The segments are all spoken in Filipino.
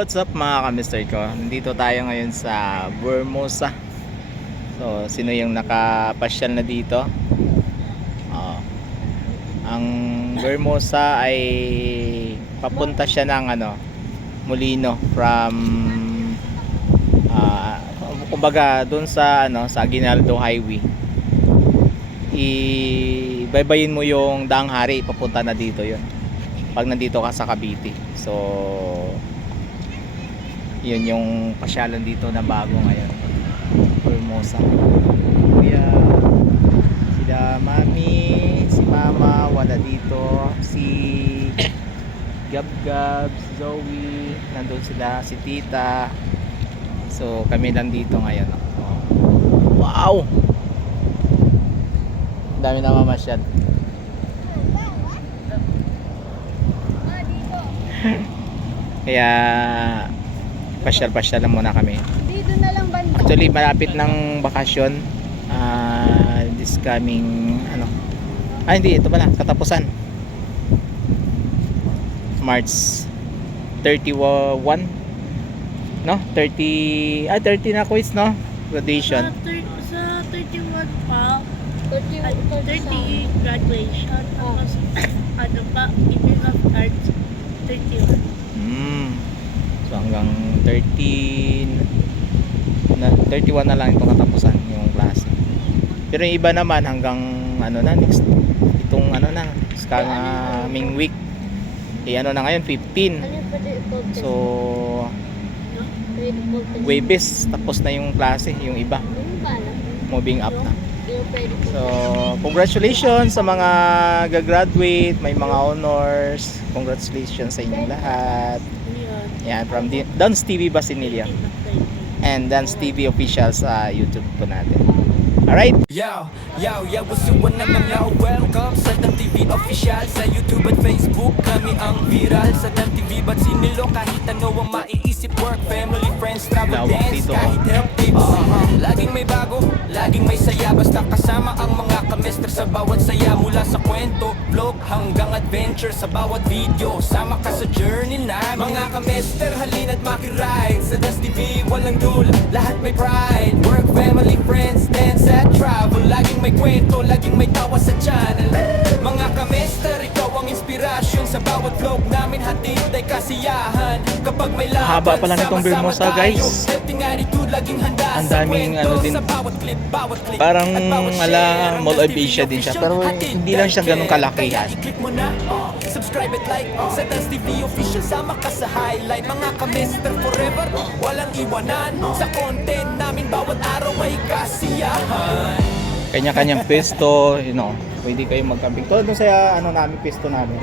What's up mga ka-mister ko? Nandito tayo ngayon sa Vermosa. So, sino yung nakapasyal na dito? Ang Vermosa ay papunta siya ng Molino from kumbaga doon sa sa Aguinaldo Highway. Ibaybayin mo yung Daang Hari, papunta na dito 'yon. Pag nandito ka sa Cavite. So yun yung pasyalan dito na bago ngayon, Vermosa. Kuya, sila mami, si mama wala dito, si Gab-Gab, si Zoe nandun sila, si tita. So kami lang dito ngayon. Wow, dami na mamasyal. Kaya pasyal-pasyal lang muna kami. Dito na lang banda. Actually malapit ng bakasyon, this coming hindi, ito pala katapusan March 31, no? 30 na quiz, no? Graduation. Sa 31 pa, 30 30. graduation, tapos ano pa, evening of arts, 31. So hanggang 31 na lang itong katapusan yung klase. Pero yung iba naman hanggang next itong coming week. Na ngayon 15. So Webes tapos na yung klase, yung iba moving up na. So congratulations sa mga gagraduate, may mga honors. Congratulations sa inyong lahat. Yan, from Dance TV Basinilla and Dance TV official sa YouTube po natin. Alright? Yo, what's up, welcome sa Dan TV official sa YouTube at Facebook. Kami ang viral sa Dan TV Basinilla. Kahit ano ang maiisip, work, family, friends, travel, dance, kahit help tips. Laging may bago, laging may saya. Basta kasama ang mga kamester sa bawat saya. Mula sa kwento, vlog, hanggang adventure. Sa bawat video, sama ka sa journey namin. Mga kamester, halina't makiride. Sa Dan TV, walang dul, lahat may pride. Work, family, friends, dance at travel. Laging may kwento, laging may tawa sa channel. Mga kamester, ikaw ang inspirasyon. Sa bawat vlog namin, hatid ay kasiyahan. Kapag may laban, haba pala nitong Vermosa, guys. Ang daming din, parang Mall of Asia din siya, pero hindi lang siya ganun kalakihan. Subscribe at like sa Dance TV official, sama ka sa highlight. Mga kamester forever, walang iwanan. Sa content namin, bawat araw ay kasiyahan. Kanya-kanyang pesto, pwede kayong magcamping. Tulad dun sa namin, pesto namin.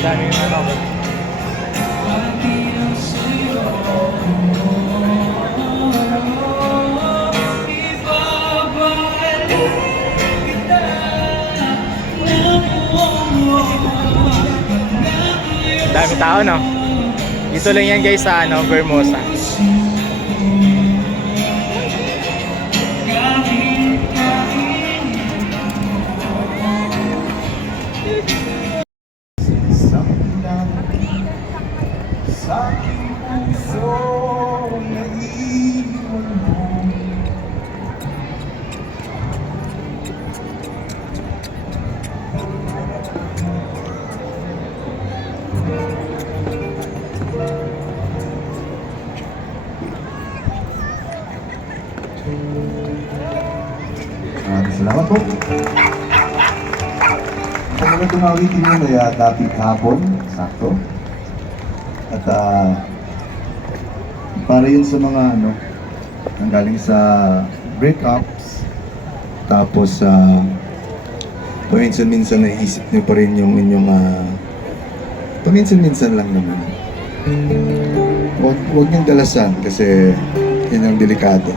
Daming dami tao, no? Dito lang yan, guys, sa Vermosa. Salamat po. Sa mga tumawitin nyo na dapit hapon, sakto. At para yun sa mga ang galing sa breakups, tapos paminsan-minsan naisip nyo pa rin yung inyong paminsan-minsan lang naman. Huwag niyong dalasan kasi yun ang delikado.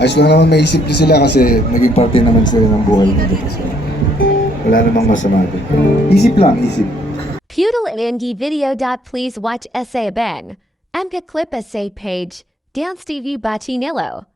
Ayos lang naman maisip niyo sila kasi naging parte naman sila ng buhay nito. So, Wala namang masama doon. Isip lang, isip. Pudel and Indie Video. Please watch Essay Bang. MK Clip Essay Page. Dance TV Bachinillo.